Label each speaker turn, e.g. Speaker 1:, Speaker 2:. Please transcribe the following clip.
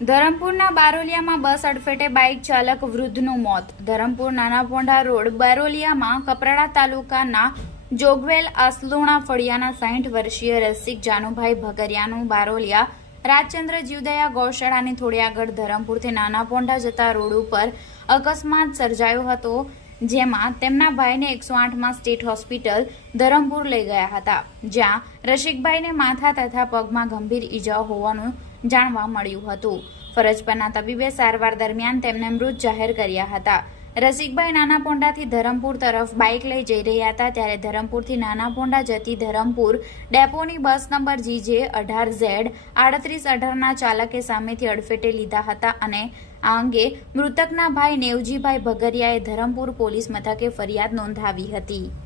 Speaker 1: ધરમપુરના બારોલિયામાં બસ અડફેટે બાઇક ચાલક વૃદ્ધનું મોત. ધરમપુર નાના પોંઢા રોડ બારોલિયામાં કપરાડા તાલુકાના જોગવેલ અસલુણા ફળિયાના સાહીઠ વર્ષીય રસિક જાનુભાઈ ભગરિયાનું બારોલિયા રાજચંદ્ર જીવદયા ગૌશાળાની થોડી આગળ ધરમપુરથી નાના પોંઢા જતા રોડ ઉપર અકસ્માત સર્જાયો હતો. જેમાં તેમના ભાઈને એકસો આઠમાં સ્ટેટ હોસ્પિટલ ધરમપુર લઈ ગયા હતા, જ્યાં રસિકભાઈને માથા તથા પગમાં ગંભીર ઈજાઓ હોવાનું જાણવા મળ્યું હતું. ફરજ પરના તબીબે સારવાર દરમિયાન તેમને મૃત જાહેર કર્યા હતા. રસિકભાઈ નાના પોંડાથી ધરમપુર તરફ બાઇક લઈ જઈ રહ્યા હતા ત્યારે ધરમપુરથી નાના પોંડા જતી ધરમપુર ડેપોની બસ નંબર જીજે અઢાર ઝેડ આડત્રીસ અઢારના ચાલકે સામેથી અડફેટે લીધા હતા અને આ અંગે મૃતકના ભાઈ નેવજીભાઈ ભગરિયાએ ધરમપુર પોલીસ મથકે ફરિયાદ નોંધાવી હતી.